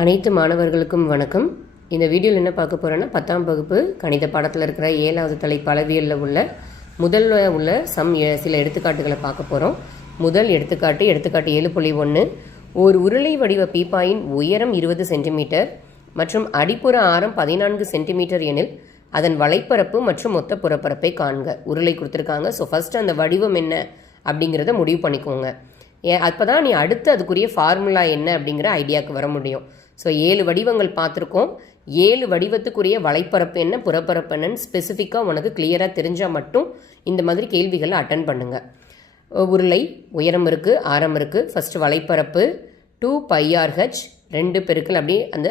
அனைத்து மாணவர்களுக்கும் வணக்கம். இந்த வீடியோவில் என்ன பார்க்க போகிறோன்னா 10ஆம் வகுப்பு கணித பாடத்தில் இருக்கிற 7வது தலைப்பு அளவியலில் உள்ள முதல்ல உள்ள சில எடுத்துக்காட்டுகளை பார்க்க போகிறோம். முதல் எடுத்துக்காட்டு 7.1. ஒரு உருளை வடிவ பீப்பாயின் உயரம் 20 சென்டிமீட்டர் மற்றும் அடிப்புற ஆரம் 14 சென்டிமீட்டர் எனில் அதன் வலைப்பரப்பு மற்றும் மொத்த புறப்பரப்பை காண்க. உருளை கொடுத்துருக்காங்க. ஸோ ஃபஸ்ட்டு அந்த வடிவம் என்ன அப்படிங்கிறத முடிவு பண்ணிக்கோங்க. அப்போ தான் நீ அடுத்து அதுக்குரிய ஃபார்முலா என்ன அப்படிங்கிற ஐடியாவுக்கு வர முடியும். ஸோ 7 வடிவங்கள் பார்த்துருக்கோம். 7 வடிவத்துக்குரிய வலைப்பரப்பு என்ன, புறப்பரப்பு என்னன்னு ஸ்பெசிஃபிக்காக உனக்கு கிளியராக தெரிஞ்சால் மட்டும் இந்த மாதிரி கேள்விகளை அட்டன் பண்ணுங்கள். உருளை உயரம் இருக்குது, ஆரம் இருக்குது. ஃபஸ்ட்டு வலைப்பரப்பு 2πrh 2 பெருக்கல் அப்படியே அந்த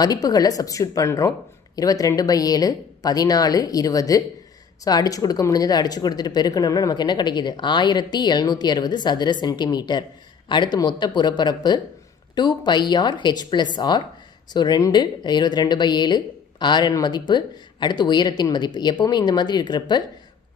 மதிப்புகளை சப்ஸ்டியூட் பண்ணுறோம். 22/7 14 20. ஸோ அடித்து கொடுக்க முடிஞ்சது அடித்து கொடுத்துட்டு பெருக்கணும்னா நமக்கு என்ன கிடைக்கிது? 1760 சதுர சென்டிமீட்டர். அடுத்து மொத்த புறப்பரப்பு 2πrh+r. ஸோ 22/7 rn மதிப்பு. அடுத்து உயரத்தின் மதிப்பு. எப்போவுமே இந்த மாதிரி இருக்கிறப்ப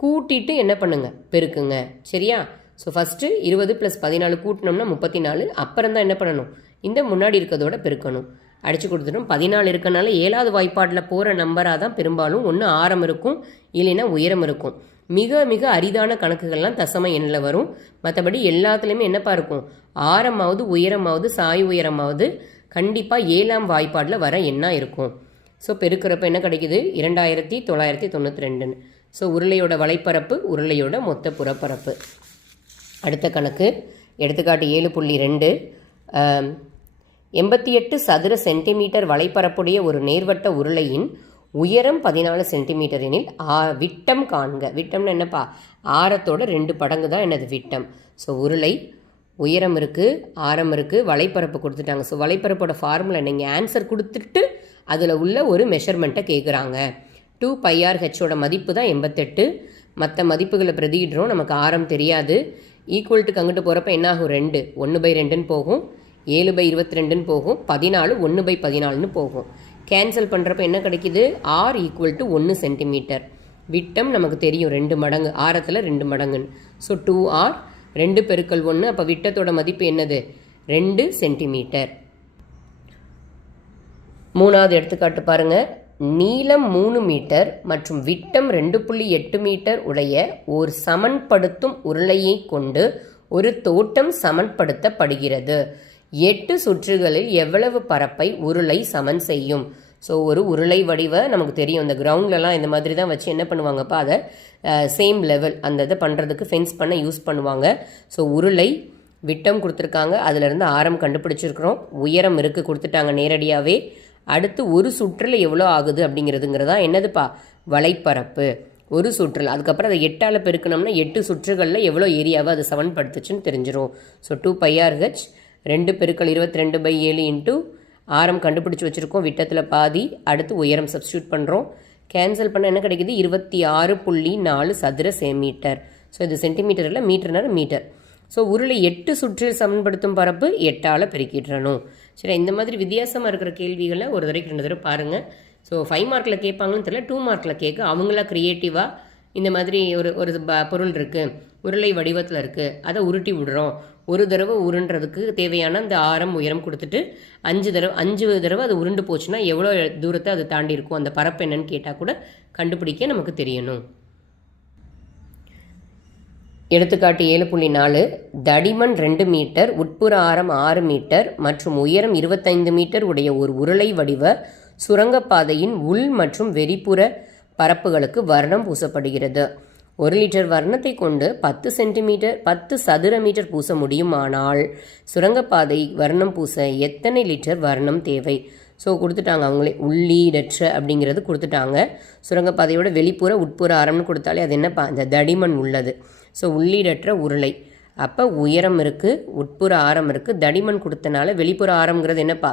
கூட்டிட்டு என்ன பண்ணுங்க, பெருக்குங்க. சரியா? So first 20 + 14 கூட்டினோம்னா 34. அப்புறம் தான் என்ன பண்ணணும், இந்த முன்னாடி இருக்கிறதோட பெருக்கணும். அடித்து கொடுத்துட்டோம். 14 இருக்கனால 7வது வாய்ப்பாட்டில் போகிற நம்பராக தான் பெரும்பாலும் ஒன்று ஆரம் இருக்கும், இல்லைன்னா உயரம் இருக்கும். மிக மிக அரிதான கணக்குகள்லாம் தசம எண்ணில் வரும். மற்றபடி எல்லாத்துலேயுமே என்னப்பா இருக்கும், ஆரமாவது உயரமாவது சாய் உயரமாவது கண்டிப்பாக 7ஆம் வாய்ப்பாட்டில் வர எண்ணாக இருக்கும். ஸோ பெருக்கிறப்ப என்ன கிடைக்குது? 2992. ஸோ உருளையோட வலைப்பரப்பு, உருளையோட மொத்த புறப்பரப்பு. அடுத்த கணக்கு எடுத்துக்காட்டு 7.2. 88 சதுர சென்டிமீட்டர் வலைப்பரப்புடைய ஒரு நேர்வட்ட உருளையின் உயரம் 14 சென்டிமீட்டர் எனில் விட்டம் காண்க. விட்டம்னு என்னப்பா, ஆரத்தோட 2 மடங்கு தான் என்னது விட்டம். ஸோ உருளை உயரம் இருக்குது, ஆரம் இருக்குது, வலைப்பரப்பு கொடுத்துட்டாங்க. ஸோ வலைப்பரப்போட ஃபார்முலா நீங்கள் ஆன்சர் கொடுத்துட்டு அதில் உள்ள ஒரு மெஷர்மெண்ட்டை கேட்குறாங்க. 2πrhோட மதிப்பு தான் 88. மற்ற மதிப்புகளை பிரதியிடுறோம். நமக்கு ஆரம் தெரியாது. ஈக்குவல்ட்டுக்கு அங்கிட்டு போகிறப்ப என்ன ஆகும்? 2 1/2ன்னு போகும், 7/22ன்னு போகும், 14 1/14ன்னு போகும். கேன்சல் பண்ணுறப்ப என்ன கிடைக்கிது? r = 1 centimetre. விட்டம் நமக்கு தெரியும் 2 மடங்கு, ஆரத்தில் 2 மடங்குன்னு. ஸோ 2r 2 பெருக்கல் 1. அப்போ விட்டத்தோட மதிப்பு என்னது? 2 சென்டிமீட்டர். மூணாவது எடுத்துக்காட்டு பாருங்கள். நீளம் 3 மீட்டர் மற்றும் விட்டம் 2.8 மீட்டர் உடைய ஒரு சமன்படுத்தும் உருளையை கொண்டு ஒரு தோட்டம் சமன்படுத்தப்படுகிறது. 8 சுற்றுகளில் எவ்வளவு பரப்பை உருளை சமன் செய்யும்? ஸோ ஒரு உருளை வடிவ நமக்கு தெரியும், இந்த கிரவுண்ட்லலாம் இந்த மாதிரி தான் வச்சு என்ன பண்ணுவாங்கப்பா, அதை சேம் லெவல் அந்த இதை பண்ணுறதுக்கு ஃபென்ஸ் பண்ண யூஸ் பண்ணுவாங்க. ஸோ உருளை விட்டம் கொடுத்துருக்காங்க, அதிலிருந்து ஆரம் கண்டுபிடிச்சிருக்கிறோம், உயரம் இருக்குது கொடுத்துட்டாங்க நேரடியாகவே. அடுத்து ஒரு சுற்றில் எவ்வளோ ஆகுது அப்படிங்கிறதுங்கிறதா என்னதுப்பா, வலைப்பரப்பு. ஒரு சுற்றில் அதுக்கப்புறம் அதை 8ஆல் பெருக்கணும்னா 8 சுற்றுகளில் எவ்வளோ ஏரியாவை அது சமன்படுத்துச்சுன்னு தெரிஞ்சிடும். ஸோ 2πrh 2 பெருக்கல் 22/7 இன்ட்டு ஆரம் கண்டுபிடிச்சி வச்சுருக்கோம், விட்டத்தில் பாதி. அடுத்து உயரம் சப்ஸ்டியூட் பண்ணுறோம். கேன்சல் பண்ண என்ன கிடைக்கிது? 26.4 சதுர சென்டிமீட்டர். ஸோ இது சென்டிமீட்டர் இல்லை, மீட்டர்னால மீட்டர். ஸோ உருளை 8 சுற்றில் சமன்படுத்தும் பரப்பு 8ஆல் பெருக்கிட்டுறணும். சரி, இந்த மாதிரி வித்தியாசமாக இருக்கிற கேள்விகளை ஒரு தடவைக்கு 2 தடவை பாருங்கள். ஸோ 5 மார்க்கில் கேட்பாங்கன்னு தெரியல, 2 மார்க்கில் கேட்க அவங்களா க்ரியேட்டிவாக இந்த மாதிரி ஒரு பொருள் இருக்குது, உருளை வடிவத்தில் இருக்குது, அதை உருட்டி விடுறோம். ஒரு தடவை உருண்டுறதுக்கு தேவையான அந்த ஆரம் உயரம் கொடுத்துட்டு 5 தடவை அது உருண்டு போச்சுன்னா எவ்வளோ தூரத்தை அது தாண்டி இருக்கும், அந்த பரப்பு என்னன்னு கேட்டால் கூட கண்டுபிடிக்க நமக்கு தெரியணும். எடுத்துக்காட்டு 7.4. தடிமன் 2 மீட்டர், உட்புற ஆரம் 6 மீட்டர் மற்றும் உயரம் 25 மீட்டர் உடைய ஒரு உருளை வடிவ சுரங்கப்பாதையின் உள் மற்றும் வெளிப்புற பரப்புகளுக்கு வர்ணம் பூசப்படுகிறது. 1 லிட்டர் வர்ணத்தை கொண்டு 10 சதுர மீட்டர் பூச முடியுமானால் சுரங்கப்பாதை வர்ணம் பூச எத்தனை லிட்டர் வர்ணம் தேவை? ஸோ கொடுத்துட்டாங்க அவங்களே, உள்ளீடற்ற அப்படிங்கிறது கொடுத்துட்டாங்க. சுரங்கப்பாதையோட வெளிப்புற உட்புற ஆரம்னு கொடுத்தாலே அது என்னப்பா, இந்த தடிமன் உள்ளது. ஸோ உள்ளீடற்ற உருளை. அப்போ உயரம் இருக்குது, உட்புற ஆரம் இருக்குது, தடிமன் கொடுத்தனால வெளிப்புற ஆரம்ங்கிறது என்னப்பா,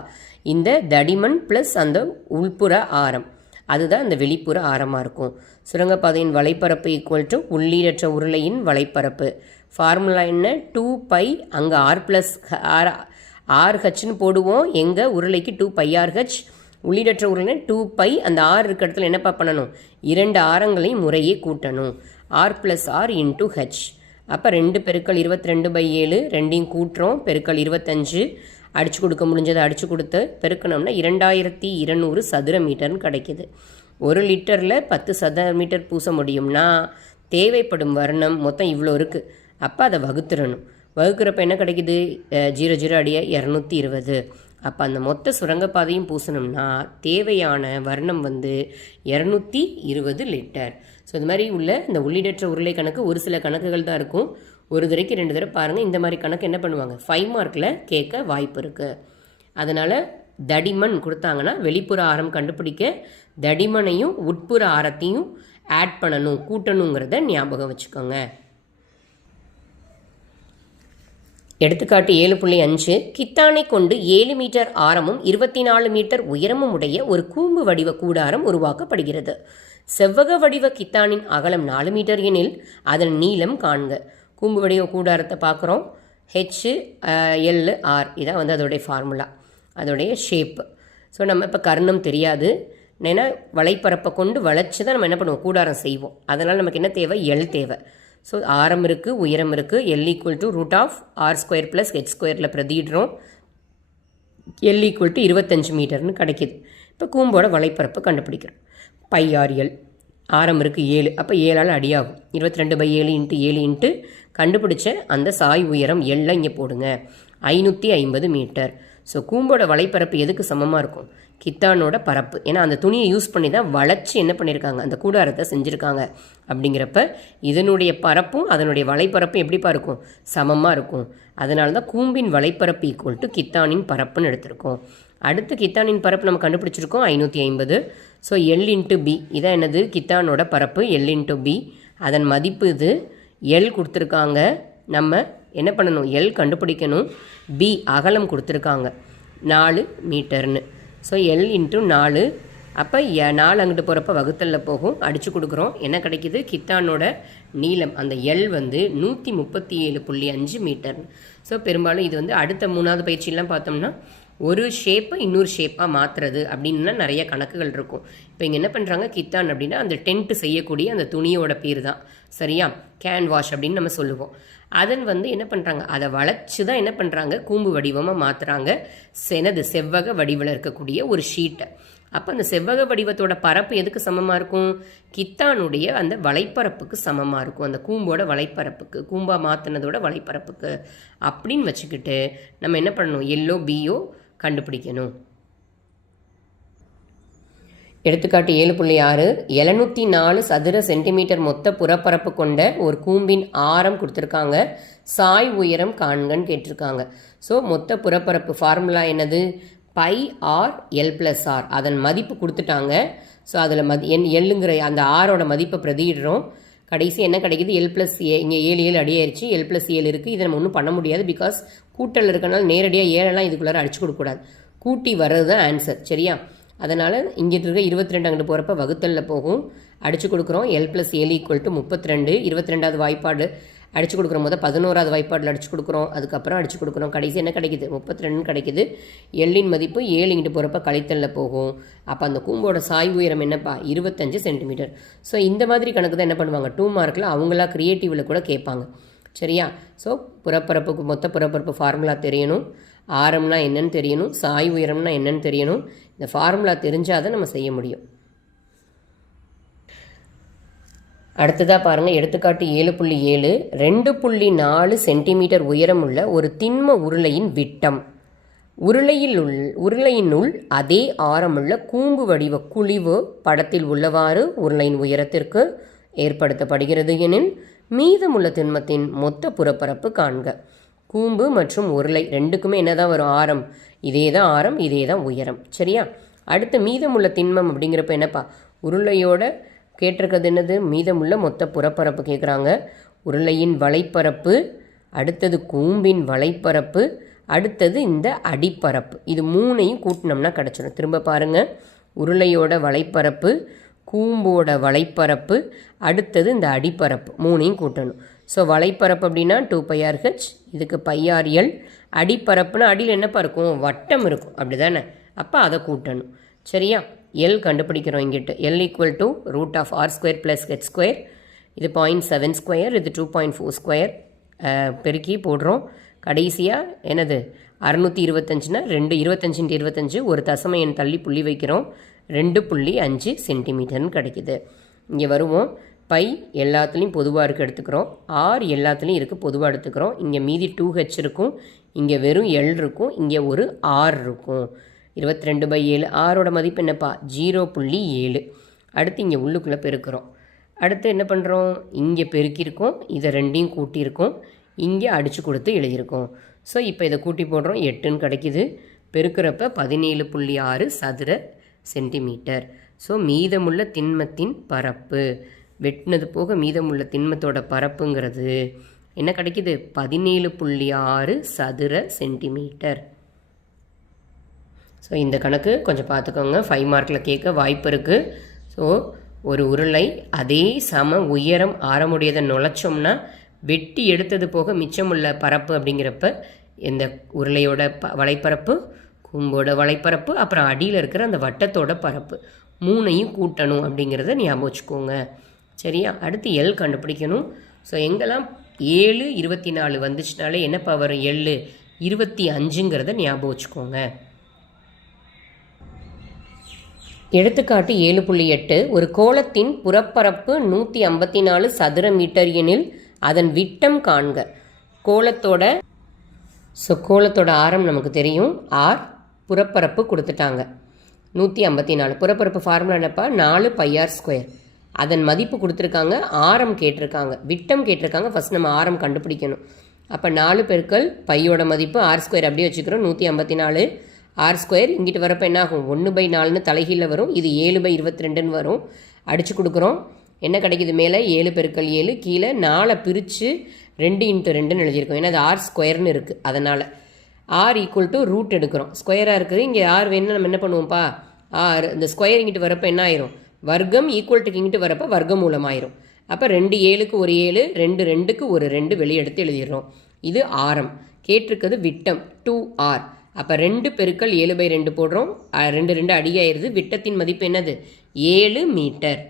இந்த தடிமன் ப்ளஸ் அந்த உள்புற ஆரம், அதுதான் இந்த வெளிப்புற ஆரமாக இருக்கும். சுரங்கப்பாதையின் வலைப்பரப்பு ஈக்குவல் டு உள்ளீடற்ற உருளையின் வலைப்பரப்பு. ஃபார்முலா என்ன? 2π, அங்கே rhன்னு போடுவோம். எங்கள் உருளைக்கு 2πrh, உள்ளீடற்ற உருளை 2π, அந்த r இருக்க இடத்துல என்னப்பா பண்ணணும், 2 ஆரங்களையும் முறையே கூட்டணும். r+r × h. அப்போ 2 பெருக்கல் 22/7 2ஐயும் கூட்டுறோம், பெருக்கல் 25. அடித்து கொடுக்க முடிஞ்சதை அடித்து கொடுத்து பெருக்கணும்னா 2200 சதுர மீட்டர்னு கிடைக்கிது. 1 லிட்டரில் 10 சதுர மீட்டர் பூச முடியும்னா தேவைப்படும் வர்ணம் மொத்தம் இவ்வளோ இருக்குது. அப்போ அதை வகுத்துடணும். வகுக்கிறப்ப என்ன கிடைக்கிது? 00 அடியை 220. அப்போ அந்த மொத்த சுரங்கப்பாதையும் பூசணும்னா தேவையான வர்ணம் 220 லிட்டர். ஸோ இது மாதிரி உள்ள இந்த உள்ளீடற்ற உருளை கணக்கு ஒரு சில கணக்குகள் தான் இருக்கும். ஒரு தடவைக்கு 2 தடவை பாருங்கள். இந்த மாதிரி கணக்கு என்ன பண்ணுவாங்க, 5 மார்க்கில் கேட்க வாய்ப்பு இருக்குது. அதனால் தடிமன் கொடுத்தாங்கன்னா வெளிப்புற ஆரம் கண்டுபிடிக்க தடிமனையும் உட்புற ஆரத்தையும் ஆட் பண்ணணும், கூட்டணுங்கிறத ஞாபகம் வச்சுக்கோங்க. எடுத்துக்காட்டு 7.5 கித்தானை கொண்டு 7 மீட்டர் ஆரமும் 24 மீட்டர் உயரமும் உடைய ஒரு கூம்பு வடிவ கூடாரம் உருவாக்கப்படுகிறது. செவ்வக வடிவ கித்தானின் அகலம் 4 மீட்டர் எனில் அதன் நீளம் காண்க. கூம்பு வடிவ கூடாரத்தை பார்க்குறோம். HLR இதான் அதோடைய ஃபார்முலா, அதோடைய ஷேப்பு. ஸோ நம்ம இப்போ கர்ணம் தெரியாது, ஏன்னா வலைப்பரப்பை கொண்டு வளைச்சி தான் நம்ம என்ன பண்ணுவோம், கூடாரம் செய்வோம். அதனால் நமக்கு என்ன தேவை, எல் தேவை. ஸோ ஆரம் இருக்குது, உயரம் இருக்குது. L = √R² + H² பிரதிடுறோம். L = 25 மீட்டர்னு கிடைக்கிது. இப்போ கூம்போட வலைப்பரப்பு கண்டுபிடிக்கிறோம். πRL ஆரம் இருக்குது 7, அப்போ 7ஆல் அடியாகும். 22/7 × 7 கண்டுபிடிச்ச அந்த சாய் உயரம் எல்ல இங்கே போடுங்க, 550 மீட்டர். ஸோ கூம்போட வலைப்பரப்பு எதுக்கு சமமாக இருக்கும், கித்தானோட பரப்பு. ஏன்னா அந்த துணியை யூஸ் பண்ணி தான் வளைச்சி என்ன பண்ணியிருக்காங்க, அந்த கூடாரத்தை செஞ்சுருக்காங்க. அப்படிங்கிறப்ப இதனுடைய பரப்பும் அதனுடைய வலைப்பரப்பும் எப்படிப்பா இருக்கும், சமமாக இருக்கும். அதனால தான் கூம்பின் வலைப்பரப்பு ஈக்குவல் டு கித்தானின் பரப்புன்னு எடுத்திருக்கோம். அடுத்து கித்தானின் பரப்பு நம்ம கண்டுபிடிச்சிருக்கோம் 550. ஸோ L × B இதான் என்னது, கித்தானோட பரப்பு L × B. அதன் மதிப்பு இது. L கொடுத்துருக்காங்க, நம்ம என்ன பண்ணணும், L கண்டுபிடிக்கணும். B அகலம் கொடுத்துருக்காங்க 4 மீட்டர்னு. So L × 4. அப்போ 4 அங்கிட்டு போகிறப்ப வகுத்தலில் போகும், அடித்து கொடுக்குறோம். என்ன கிடைக்கிது, கித்தானோட நீளம் அந்த L 137.5 மீட்டர். ஸோ பெரும்பாலும் இது அடுத்த 3வது பயிற்சியெல்லாம் பார்த்தோம்னா ஒரு ஷேப்பை இன்னொரு ஷேப்பாக மாற்றுறது அப்படின்னா நிறைய கணக்குகள் இருக்கும். இப்போ இங்கே என்ன பண்ணுறாங்க, கித்தான் அப்படின்னா அந்த டென்ட் செய்யக்கூடிய அந்த துணியோட பேர் தான், சரியா, கேன் வாஷ் அப்படின்னு நம்ம சொல்லுவோம். அதன் என்ன பண்ணுறாங்க, அதை வளைச்சி தான் என்ன பண்ணுறாங்க, கூம்பு வடிவமாக மாற்றுறாங்க. செவ்வக வடிவில் இருக்கக்கூடிய ஒரு ஷீட்டை. அப்போ அந்த செவ்வக வடிவத்தோட பரப்பு எதுக்கு சமமாக இருக்கும், கித்தானுடைய அந்த வலைப்பரப்புக்கு சமமாக இருக்கும். அந்த கூம்போட வலைப்பரப்புக்கு, கூம்பா மாற்றினதோட வலைப்பரப்புக்கு அப்படின்னு வச்சுக்கிட்டு நம்ம என்ன பண்ணணும், எல்லோ பியோ கண்டுபிடிக்கணும். எடுத்துக்காட்டு 7.6 704 சதுர சென்டிமீட்டர் மொத்த புறப்பரப்பு கொண்ட ஒரு கூம்பின் ஆரம் கொடுத்துருக்காங்க, சாய் உயரம் காண்கன்னு கேட்டிருக்காங்க. ஸோ மொத்த புறப்பரப்பு ஃபார்முலா என்னது, πRL+R. அதன் மதிப்பு கொடுத்துட்டாங்க. ஸோ அதில் எல்லுங்கிற அந்த ஆரோட மதிப்பை பிரதிடுறோம். கடைசி என்ன கிடைக்கிது, L+A. இங்கே 7 அடியாயிருச்சு, L+7 இருக்குது. இதை நம்ம ஒன்றும் பண்ண முடியாது, பிகாஸ் கூட்டல் இருக்கனால நேரடியாக 7 இதுக்குள்ளார அடிச்சு கொடுக்கக்கூடாது, கூட்டி வர்றது தான் ஆன்சர், சரியா. அதனால் இங்கே இருக்க 22 அங்கிட்டு போகிறப்ப வகுத்தலில் போகும், அடித்து கொடுக்குறோம். L+7 = 32. 22வது வாய்ப்பாடு அடித்து கொடுக்குறோம். 11வது வாய்ப்பாடில் அடித்து கொடுக்குறோம், அதுக்கப்புறம் அடித்து கொடுக்குறோம். கடைசி என்ன கிடைக்கிது, 32 கிடைக்கிது. எல்லின் மதிப்பு 7 இங்கிட்டு போகிறப்ப கழித்தலில் போகும். அப்போ அந்த கூம்போட சாய் உயரம் என்னப்பா, 25 சென்டிமீட்டர். ஸோ இந்த மாதிரி கணக்கு தான் என்ன பண்ணுவாங்க, 2 மார்க்கில் அவங்களா க்ரியேட்டிவில் கூட கேட்பாங்க, சரியா. ஸோ புறப்பரப்புக்கு மொத்த புறப்பரப்பு ஃபார்முலா தெரியணும், ஆரம்னா என்னன்னு தெரியணும், சாய் உயரம்னா என்னன்னு தெரியணும். இந்த ஃபார்முலா தெரிஞ்சால் தான் நம்ம செய்ய முடியும். அடுத்ததாக பாருங்கள், எடுத்துக்காட்டு 7.7 2.4 சென்டிமீட்டர் உயரம் உள்ள ஒரு திண்ம உருளையின் விட்டம். உருளையினுள் அதே ஆரமுள்ள கூம்பு வடிவ குழிவு படத்தில் உள்ளவாறு உருளையின் உயரத்திற்கு ஏற்படுத்தப்படுகிறது எனில் மீதமுள்ள திண்மத்தின் மொத்த புறப்பரப்பு காண்க. கூம்பு மற்றும் உருளை ரெண்டுக்குமே என்னதான் வரும், ஆரம். இதே தான் ஆரம், இதே தான் உயரம், சரியா. அடுத்து மீதமுள்ள திண்மம் அப்படிங்கிறப்ப என்னப்பா, உருளையோட கேட்டிருக்கிறது என்னது, மீதமுள்ள மொத்த புறப்பரப்பு கேட்குறாங்க. உருளையின் வலைப்பரப்பு, அடுத்தது கூம்பின் வலைப்பரப்பு, அடுத்தது இந்த அடிப்பரப்பு. இது 3ஐயும் கூட்டினோம்னா கிடச்சிடும். திரும்ப பாருங்கள், உருளையோட வலைப்பரப்பு, கூம்போட வலைப்பரப்பு, அடுத்தது இந்த அடிப்பரப்பு, 3ஐயும் கூட்டணும். ஸோ வலைப்பரப்பு அப்படின்னா 2πRH, இதுக்கு πRL. அடிப்பரப்புனா அடியில் என்னப்பா இருக்கும், வட்டம் இருக்கும், அப்படி தானே. அப்போ அதை கூட்டணும், சரியா. எல் கண்டுபிடிக்கிறோம் இங்கிட்டு. L = √R² + H². இது 0.7², இது 2.4². பெருக்கி போடுறோம். கடைசியாக என்னது, 625னா 25 ஒரு தசம எண் தள்ளி புள்ளி வைக்கிறோம். 2.5 சென்டிமீட்டர்னு கிடைக்குது. இங்கே வருவோம். பை எல்லாத்துலேயும் பொதுவாக இருக்குது எடுத்துக்கிறோம். ஆர் எல்லாத்துலேயும் இருக்குது பொதுவாக எடுத்துக்கிறோம். இங்கே மீதி 2h இருக்கும், இங்கே வெறும் L இருக்கும், இங்கே ஒரு R இருக்கும். 22/7 ஆரோட மதிப்பு என்னப்பா 0.7. அடுத்து இங்கே உள்ளுக்குள்ளே பெருக்கிறோம். அடுத்து என்ன பண்ணுறோம், இங்கே பெருக்கியிருக்கோம், இதை ரெண்டையும் கூட்டியிருக்கோம், இங்கே அடித்து கொடுத்து எழுதியிருக்கோம். ஸோ இப்போ இதை கூட்டி போடுறோம், 8ன்னு கிடைக்கிது. பெருக்கிறப்ப 17.6 சதுர சென்டிமீட்டர். ஸோ மீதமுள்ள திண்மத்தின் பரப்பு, வெட்டினது போக மீதமுள்ள திண்மத்தோட பரப்புங்கிறது என்ன கிடைக்கிது, 17.6 சதுர சென்டிமீட்டர். ஸோ இந்த கணக்கு கொஞ்சம் பார்த்துக்கோங்க, 5 மார்க்கில் கேட்க வாய்ப்பு இருக்குது. ஸோ ஒரு உருளை அதே சம உயரம் ஆரமுடையதை நுழைச்சோம்னா வெட்டி எடுத்தது போக மிச்சமுள்ள பரப்பு அப்படிங்கிறப்ப இந்த உருளையோட வலைப்பரப்பு, கூம்போட வலைப்பரப்பு, அப்புறம் அடியில் இருக்கிற அந்த வட்டத்தோட பரப்பு, 3ஐயும் கூட்டணும் அப்படிங்கிறத ஞாபகம் வச்சுக்கோங்க. சரியா? அடுத்து எல் கண்டுபிடிக்கணும். ஸோ எங்கெல்லாம் 7 24 வந்துச்சுனாலே என்னப்பா வரும், எல் 25ங்கிறத ஞாபகம் வச்சுக்கோங்க. எடுத்துக்காட்டு 7.8 ஒரு கோளத்தின் புறப்பரப்பு 154 சதுர மீட்டர் எனில் அதன் விட்டம் காண்க. கோளத்தோட ஆரம் நமக்கு தெரியும், ஆர். புறப்பரப்பு கொடுத்துட்டாங்க 154. புறப்பரப்பு ஃபார்முலா என்னப்பா, 4πr². அதன் மதிப்பு கொடுத்துருக்காங்க, ஆரம் கேட்டிருக்காங்க, விட்டம் கேட்டிருக்காங்க. ஃபஸ்ட் நம்ம ஆரம் கண்டுபிடிக்கணும். அப்போ 4 பெருக்கல் பையோட மதிப்பு r² அப்படியே வச்சுக்கிறோம், 154 r². இங்கிட்டு வரப்போ என்ன ஆகும், 1/4ன்னு தலைகீழில் வரும், இது 7/22ன்னு வரும். அடித்து கொடுக்குறோம், என்ன கிடைக்கிது, மேலே 7 பெருக்கல் 7, கீழே 4 பிரித்து 2 × 2ன்னு எழுதியிருக்கோம். ஏன்னா அது r² இருக்குது, அதனால் r = ரூட் எடுக்கிறோம். ஸ்கொயராக இருக்குது, இங்கே r வேணும்னா நம்ம என்ன பண்ணுவோம்ப்பா, r இந்த ஸ்கொயர் இங்கிட்டு வரப்போ என்ன ஆயிரும், வர்க்கம் ஈக்குவல்ட்டுக்கு இங்கிட்டு வரப்போ வர்க்கமூலம் ஆயிரும். அப்போ 2 7க்கு ஒரு 7, 2 2க்கு ஒரு 2 வெளியே எடுத்து எழுதிடுறோம். இது ஆரம். கேட்டிருக்கிறது விட்டம் 2r. அப்போ 2 பெருக்கல் 7/2 போடுறோம், 2 2 அடியாயிருது. விட்டத்தின் மதிப்பு என்னது, 7 மீட்டர்.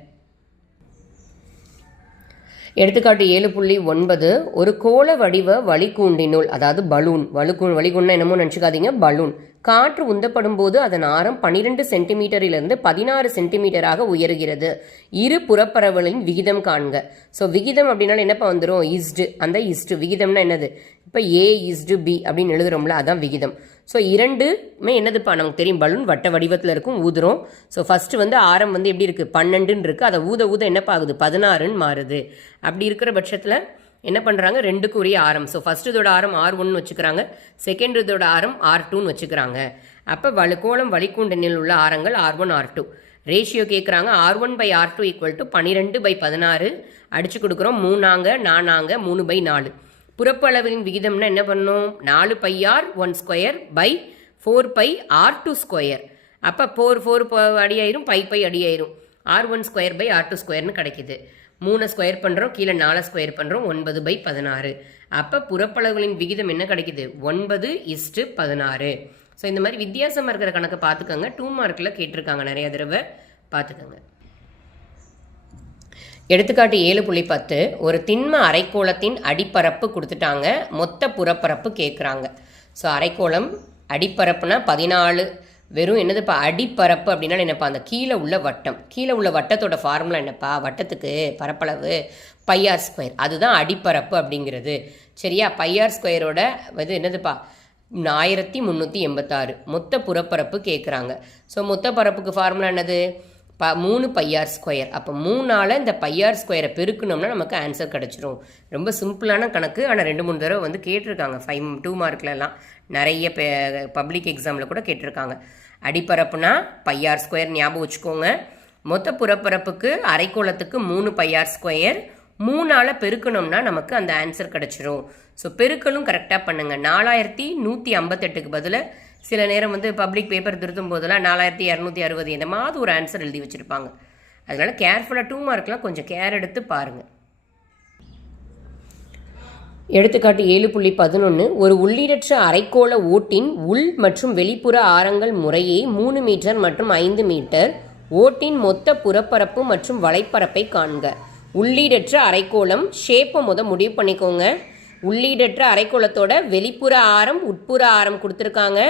எடுத்துக்காட்டு 7.9 ஒரு கோள வடிவ வளிகூண்டினுள், அதாவது பலூன், வளிகூண்டா என்னமோ நினச்சிக்காதீங்க, பலூன் காற்று உந்தப்படும் போது அதன் ஆரம் 12 சென்டிமீட்டரிலிருந்து 16 சென்டிமீட்டராக உயர்கிறது. இரு புறப்பரவலின் விகிதம் காண்க. ஸோ விகிதம் அப்படின்னால என்னப்பா வந்துடும், இஸ்டு. அந்த இஸ்டு விகிதம்னா என்னது, இப்போ A/B அப்படின்னு எழுதுறோம்ல, அதான் விகிதம். ஸோ இரண்டுமே என்னதுப்பா நமக்கு தெரியும், பலூன் வட்ட வடிவத்தில் இருக்கும், ஊதுறோம். ஸோ ஃபஸ்ட்டு ஆரம் எப்படி இருக்குது, 12ன்னு இருக்குது. அதை ஊத என்னப்பா ஆகுது, 16ன்னு மாறுது. அப்படி இருக்கிற பட்சத்தில் என்ன பண்ணுறாங்க, 2க்கு உரிய ஆரம். ஸோ ஃபஸ்ட்டு இதோட ஆரம் R1 வச்சுக்கிறாங்க, செகண்ட் இதோட ஆரம் R2 வச்சுக்கிறாங்க. அப்போ கோளம் வளிகூண்டனில் உள்ள ஆரங்கள் R1 R2. ரேஷியோ கேட்குறாங்க, R1/R2 = 12/16. அடித்து கொடுக்குறோம், 3 4 3/4. புறப்பளவின் விகிதம்னா என்ன பண்ணணும், 4πr1² 4πr2². அப்போ 4 அடியாயிரும், பை அடியாயிரும், R1² R2²ன்னு கிடைக்கிது. 3 ஸ்கொயர் பண்ணுறோம், கீழே 4 ஸ்கொயர் பண்ணுறோம், 9/16. அப்போ புறப்பளவுகளின் விகிதம் என்ன கிடைக்கிது, 9:16. ஸோ இந்த மாதிரி வித்தியாசமாக இருக்கிற கணக்கை பார்த்துக்கோங்க. 2 மார்க்கில் கேட்டிருக்காங்க, நிறைய தடவை பார்த்துக்கோங்க. எடுத்துக்காட்டு 7.10 ஒரு திண்ம அரைக்கோளத்தின் அடிப்பரப்பு கொடுத்துட்டாங்க, மொத்த புறப்பரப்பு கேட்குறாங்க. ஸோ அரைக்கோளம் அடிப்பரப்புனா 14, வெறும் என்னதுப்பா அடிப்பரப்பு அப்படின்னா என்னப்பா, அந்த கீழே உள்ள வட்டம். கீழே உள்ள வட்டத்தோட ஃபார்முலா என்னப்பா, வட்டத்துக்கு பரப்பளவு πr², அதுதான் அடிப்பரப்பு அப்படிங்கிறது. சரியா? πr²ஓட இது என்னதுப்பா, 1386. மொத்த புறப்பரப்பு கேட்குறாங்க. ஸோ மொத்த பரப்புக்கு ஃபார்முலா என்னது, 3πr². அப்போ 3ஆல் இந்த πr² பெருக்கணும்னா நமக்கு ஆன்சர் கிடச்சிரும். ரொம்ப சிம்பிளான கணக்கு, ஆனால் 2-3 தடவை கேட்டிருக்காங்க. 2 மார்க்லலாம் நிறைய பப்ளிக் எக்ஸாமில் கூட கேட்டிருக்காங்க. அடிப்பரப்புனா πr² ஞாபகம் வச்சுக்கோங்க. மொத்த புறப்பரப்புக்கு அரைக்கோளத்துக்கு 3πr², 3ஆல் பெருக்கணும்னா நமக்கு அந்த ஆன்சர் கிடச்சிரும். ஸோ பெருக்கலும் கரெக்டாக பண்ணுங்கள். 4158க்கு பதிலாக சில நேரம் பப்ளிக் பேப்பர் திருத்தும் போதெல்லாம் 4260 இந்த மாதிரி ஒரு ஆன்சர் எழுதி வச்சுருப்பாங்க. அதனால் கேர்ஃபுல்லாக 2 மார்க்லாம் கொஞ்சம் கேர் எடுத்து பாருங்கள். எடுத்துக்காட்டு 7.11 ஒரு உள்ளீடற்ற அரைக்கோள ஓட்டின் உள் மற்றும் வெளிப்புற ஆரங்கள் முறையே 3 மீட்டர் மற்றும் 5 மீட்டர். ஓட்டின் மொத்த புறப்பரப்பு மற்றும் வலைப்பரப்பை காண்க. உள்ளீடற்ற அரைக்கோளம் ஷேப்பை முடிவு பண்ணிக்கோங்க. உள்ளீடற்ற அரைக்கோளத்தோட வெளிப்புற ஆரம் உட்புற ஆரம் கொடுத்துருக்காங்க.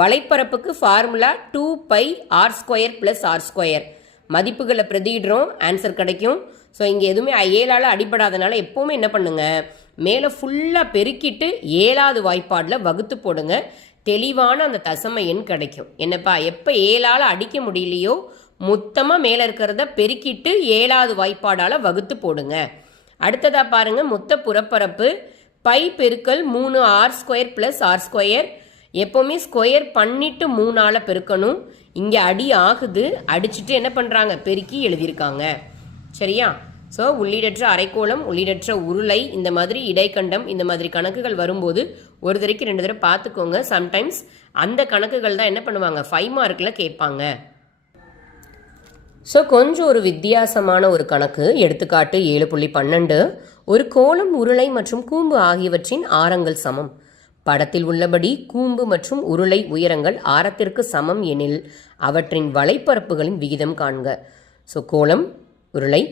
வலைப்பரப்புக்கு ஃபார்முலா 2πr² + r². மதிப்புகளை பிரதியிடுறோம், ஆன்சர் கிடைக்கும். ஸோ இங்கே எதுவுமே 7ஆல் அடிபடாதனால எப்போவுமே என்ன பண்ணுங்க, மேலே ஃபுல்லாக பெருக்கிட்டு 7வது வாய்ப்பாடில் வகுத்து போடுங்க. தெளிவான அந்த தசம எண் கிடைக்கும். என்னப்பா, எப்போ 7ஆல் அடிக்க முடியலையோ மொத்தமாக மேலே இருக்கிறத பெருக்கிட்டு 7வது வாய்ப்பாடால் வகுத்து போடுங்க. அடுத்ததாக பாருங்கள், மொத்த புறப்பரப்பு π × 3r² + r². எப்போவுமே ஸ்கொயர் பண்ணிவிட்டு 3ஆல் பெருக்கணும். இங்கே அடி ஆகுது, அடிச்சுட்டு என்ன பண்ணுறாங்க, பெருக்கி எழுதியிருக்காங்க. சரியா? ஸோ உள்ளீடற்ற அரைக்கோளம், உள்ளீடற்ற உருளை, இந்த மாதிரி இடைக்கண்டம், இந்த மாதிரி கணக்குகள் வரும்போது ஒரு தடவைக்கு 2 தடவை பார்த்துக்கோங்க. சம்டைம்ஸ் அந்த கணக்குகள் தான் என்ன பண்ணுவாங்க, 5 மார்க்கில் கேட்பாங்க. ஸோ கொஞ்சம் ஒரு வித்தியாசமான ஒரு கணக்கு. எடுத்துக்காட்டு 7.12. ஒரு கோளம், உருளை மற்றும் கூம்பு ஆகியவற்றின் ஆரங்கள் சமம். படத்தில் உள்ளபடி கூம்பு மற்றும் உருளை உயரங்கள் ஆரத்திற்கு சமம் எனில் அவற்றின் வலைப்பரப்புகளின் விகிதம் காண்க. ஸோ கோளம், உருளை,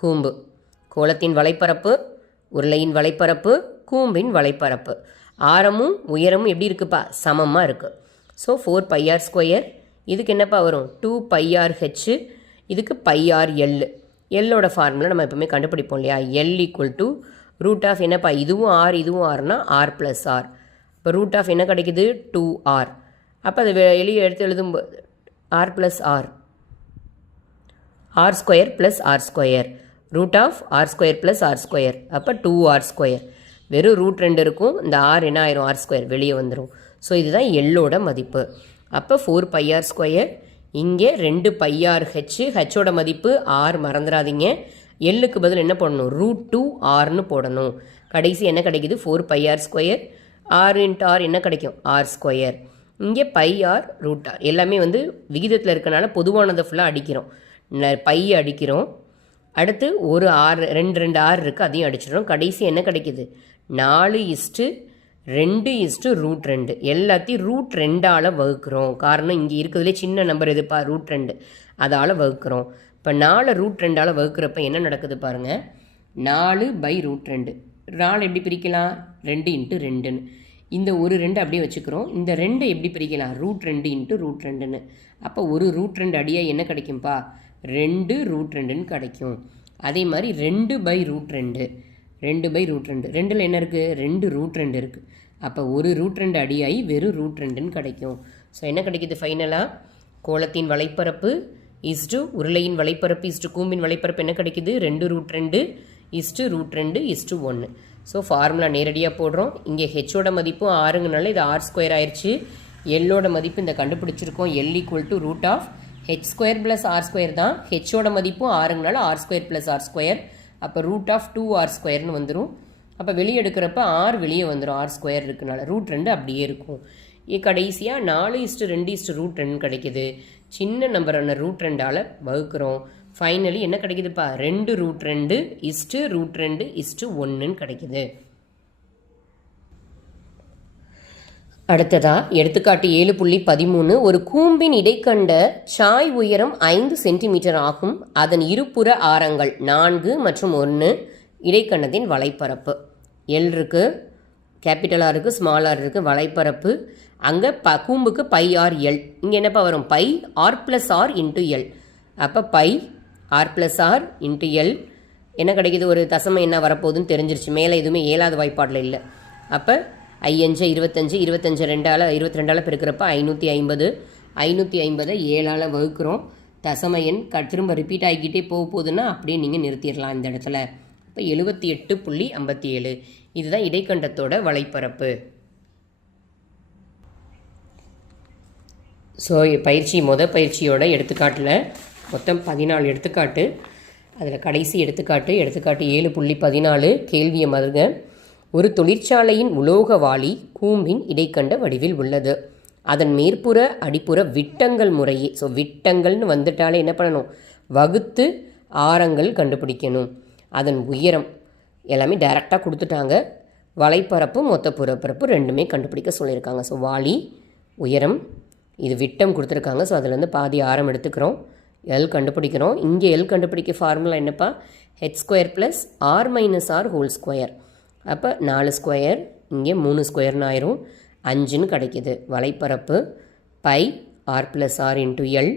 கூம்பு. கோளத்தின் வலைப்பரப்பு, உருளையின் வலைப்பரப்பு, கூம்பின் வலைப்பரப்பு. ஆரமும் உயரமும் எப்படி இருக்குப்பா, சமமாக இருக்குது. So 4πr². இதுக்கு என்னப்பா வரும், 2πrh. இதுக்கு πrl. எல்லோட ஃபார்முலா நம்ம எப்பவுமே கண்டுபிடிப்போம் இல்லையா, L = என்னப்பா, இதுவும் r இதுவும் rனா r + r. இப்போ √ என்ன கிடைக்குது, 2r. அப்போ அதை வெளியே எடுத்து எழுதும் r + r, r² + r². √ r² + r². அப்போ 2r². வெறும் √2 இருக்கும், இந்த r என்ன ஆயிரும், r² வெளியே வந்துடும். ஸோ இதுதான் எல்லோட மதிப்பு. அப்போ 4πr². இங்கே 2πrh, ஹெச்சோட மதிப்பு r, மறந்துடாதீங்க. எல்லுக்கு பதில் என்ன போடணும், √2rன்னு போடணும். கடைசி என்ன கிடைக்குது, 4πr². r × r என்ன கிடைக்கும், r². இங்கே πr √r எல்லாமே வந்து விகிதத்தில் இருக்கனால பொதுவானதை ஃபுல்லாக அடிக்கிறோம். பை அடிக்கிறோம். அடுத்து ஒரு r, 2 r இருக்குது, அதையும் அடிச்சிடுறோம். கடைசி என்ன கிடைக்குது, 4:2:√2. எல்லாத்தையும் √2ஆல் வகுக்கிறோம். காரணம் இங்கே இருக்கிறதுலே சின்ன நம்பர் எதுப்பா, √2. அதால் வகுக்கிறோம். இப்போ 4 √2ஆல் வகுக்கிறப்ப என்ன நடக்குது பாருங்கள், 4/√2. 4 எப்படி பிரிக்கலாம், 2 × 2ன்னு. இந்த ஒரு 2 அப்படியே வச்சுக்கிறோம். இந்த 2 எப்படி பிரிக்கலாம், √2 × √2ன்னு. அப்போ ஒரு √2 அடியாக என்ன கிடைக்கும்ப்பா, 2√2ன்னு கிடைக்கும். அதே மாதிரி 2/√2. 2/√2. 2ல் என்ன இருக்குது, 2 √2 இருக்குது. அப்போ ஒரு √2 அடியாகி வெறும் √2ன்னு கிடைக்கும். ஸோ என்ன கிடைக்கிது ஃபைனலாக, கோளத்தின் வலைப்பரப்பு = உருளையின் வலைப்பரப்பு = கூம்பின் வலைப்பரப்பு என்ன கிடைக்கிது, 2√2 = √2 = 1. ஸோ ஃபார்முலா நேரடியாக போடுறோம். இங்கே ஹெச்சோட மதிப்பும் ஆறுங்கனால இது r² ஆயிடுச்சு. எல்லோட மதிப்பு இந்த கண்டுபிடிச்சிருக்கோம், L = √h² + r² தான். ஹெச்சோட மதிப்பும் ஆறுங்கனால r² + r². அப்போ √2r²ன்னு வந்துடும். அப்போ வெளியே எடுக்கிறப்ப r வெளியே வந்துடும், r² இருக்குனால. √2 அப்படியே இருக்கும். கடைசியாக 4:2:√2 கிடைக்கிது. சின்ன நம்பரான √2ஆல் வகுக்கிறோம். ஃபைனலி என்ன கிடைக்குதுப்பா, 2√2 √2 = 1ன்னு கிடைக்குது. அடுத்ததா எடுத்துக்காட்டு 7.13. ஒரு கூம்பின் இடைக்கண்ட சாய் உயரம் 5 சென்டிமீட்டர் ஆகும். அதன் இருபுற ஆரங்கள் 4 மற்றும் 1. இடைக்கண்டத்தின் வலைப்பரப்பு எல் இருக்குது, கேபிட்டல் ஆர் இருக்குது, ஸ்மால் ஆர் இருக்குது. வலைப்பரப்பு அங்கே கூம்புக்கு πrl. இங்கே என்னப்பா வரும், πr + r × l. அப்போ πr + r × l என்ன கிடைக்கிது, ஒரு தசமம் என்ன வரப்போகுதுன்னு தெரிஞ்சிருச்சு. மேலே எதுவுமே 7வது வாய்ப்பாடில் இல்லை. அப்போ 5 25, 22ஆல் பெருக்கிறப்ப 550. 550 7ஆல் வகுக்கிறோம். தசம எண் திரும்ப ரிப்பீட் ஆகிக்கிட்டே போகுதுன்னா அப்படியே நீங்கள் நிறுத்திடலாம் இந்த இடத்துல. இப்போ 78.57. இதுதான் இடைக்கண்டத்தோட வலைப்பரப்பு. ஸோ பயிற்சியோட எடுத்துக்காட்டில் மொத்தம் 14 எடுத்துக்காட்டு. அதில் கடைசி எடுத்துக்காட்டு 7.14. கேள்வியை மறுங்க. ஒரு தொழிற்சாலையின் உலோக வாளி கூம்பின் இடைக்கண்ட வடிவில் உள்ளது. அதன் மேற்புற அடிப்புற விட்டங்கள் முறையே, ஸோ விட்டங்கள்னு வந்துட்டாலே என்ன பண்ணணும், வகுத்து ஆரங்கள் கண்டுபிடிக்கணும். அதன் உயரம் எல்லாமே டைரெக்டாக கொடுத்துட்டாங்க. வலைப்பரப்பு மொத்த புறப்பரப்பு ரெண்டுமே கண்டுபிடிக்க சொல்லியிருக்காங்க. ஸோ வாளி உயரம், இது விட்டம் கொடுத்துருக்காங்க. ஸோ அதுலேருந்து பாதி ஆரம் எடுத்துக்கிறோம். எல் கண்டுபிடிக்கிறோம். இங்கே எல் கண்டுபிடிக்க ஃபார்முலா என்னப்பா, h² + r - r² அப்போ 4 ஸ்கொயர், இங்கே 3 ஸ்கொயர்னு ஆயிரும், 5ன்னு கிடைக்கிது. வலைப்பரப்பு pi R plus R into L,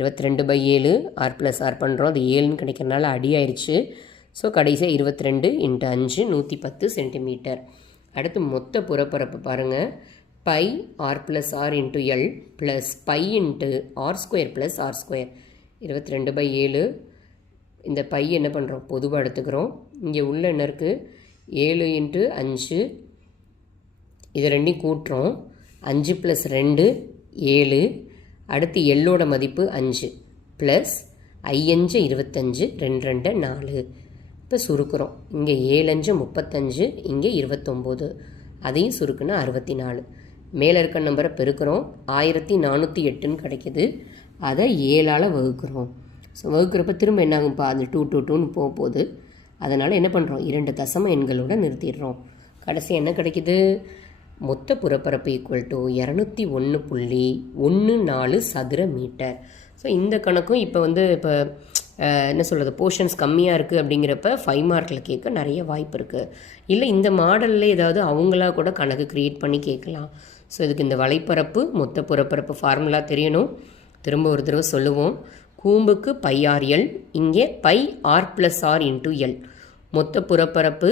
22/7 R plus R பண்ணுறோம், அது 7ன்னு கிடைக்கிறனால அடி ஆயிடுச்சு. ஸோ கடைசியாக 22 × 5 110 சென்டிமீட்டர். அடுத்து மொத்த புறப்பரப்பு பாருங்கள், pi R plus R into l plus pi into r square plus r square, 22/7. இந்த பை என்ன பண்ணுறோம், பொதுவாக எடுத்துக்கிறோம். இங்கே உள்ள என்ன இருக்குது, 7 × 5, இது ரெண்டையும் கூட்டுறோம். 5 + 2 7. அடுத்து எல்லோட மதிப்பு 5 ப்ளஸ் 5 25, 2 2 4. இப்போ சுருக்குறோம். இங்கே 7 5 35, இங்கே 29, அதையும் சுருக்குன்னா 64. மேலே இருக்க நம்பரை பெருக்கிறோம், 1408ன்னு கிடைக்கிது. அதை 7ஆல் வகுக்கிறோம். ஸோ வகுக்கிறப்ப திரும்ப என்ன ஆகும்ப்பா, அது 2 2 2ன்னு போகுது. அதனால் என்ன பண்ணுறோம், 2 தசம எண்களோடு நிறுத்திடுறோம். கடைசி என்ன கிடைக்கிது, மொத்த புறப்பரப்பு = 201.14 சதுர மீட்டர். ஸோ இந்த கணக்கும் இப்போ இப்போ என்ன சொல்கிறது, போர்ஷன்ஸ் கம்மியாக இருக்குது அப்படிங்கிறப்ப 5 மார்க்கில் கேட்க நிறைய வாய்ப்பு இருக்குது. இல்லை இந்த மாடலில் ஏதாவது அவங்களா கூட கணக்கு க்ரியேட் பண்ணி கேட்கலாம். ஸோ இதுக்கு இந்த வலைப்பரப்பு மொத்த புறப்பரப்பு ஃபார்முலா தெரியணும். திரும்ப ஒரு தடவை சொல்லுவோம். கூம்புக்கு πrl, இங்கே πr + r இன்ட்டு எல். மொத்த புறப்பரப்பு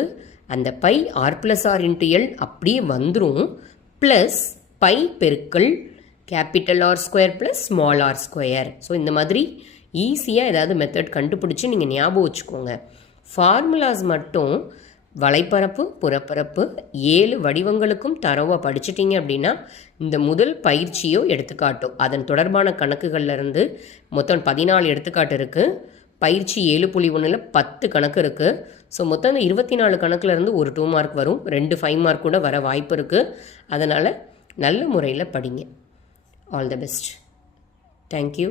அந்த πr + r இன்ட்டு எல் அப்படியே வந்துடும், ப்ளஸ் π பெருக்கல் R² + r². ஸோ இந்த மாதிரி ஈஸியாக ஏதாவது மெத்தட் கண்டுபிடிச்சி நீங்கள் ஞாபகம் வச்சுக்கோங்க. ஃபார்முலாஸ் மட்டும் வலைப்பரப்பு புறப்பரப்பு 7 வடிவங்களுக்கும் தரவாக படிச்சிட்டிங்க அப்படின்னா இந்த முதல் பயிற்சியோ எடுத்துக்காட்டோ அதன் தொடர்பான கணக்குகள்லேருந்து மொத்தம் 14 எடுத்துக்காட்டு இருக்குது. பயிற்சி 7.1ல் 10 கணக்கு இருக்குது. ஸோ மொத்தம் இந்த 24 கணக்குலேருந்து ஒரு 2 மார்க் வரும், 2 5 மார்க் கூட வர வாய்ப்பு இருக்குது. அதனால் நல்ல முறையில் படிங்க. All the best. தேங்க்யூ.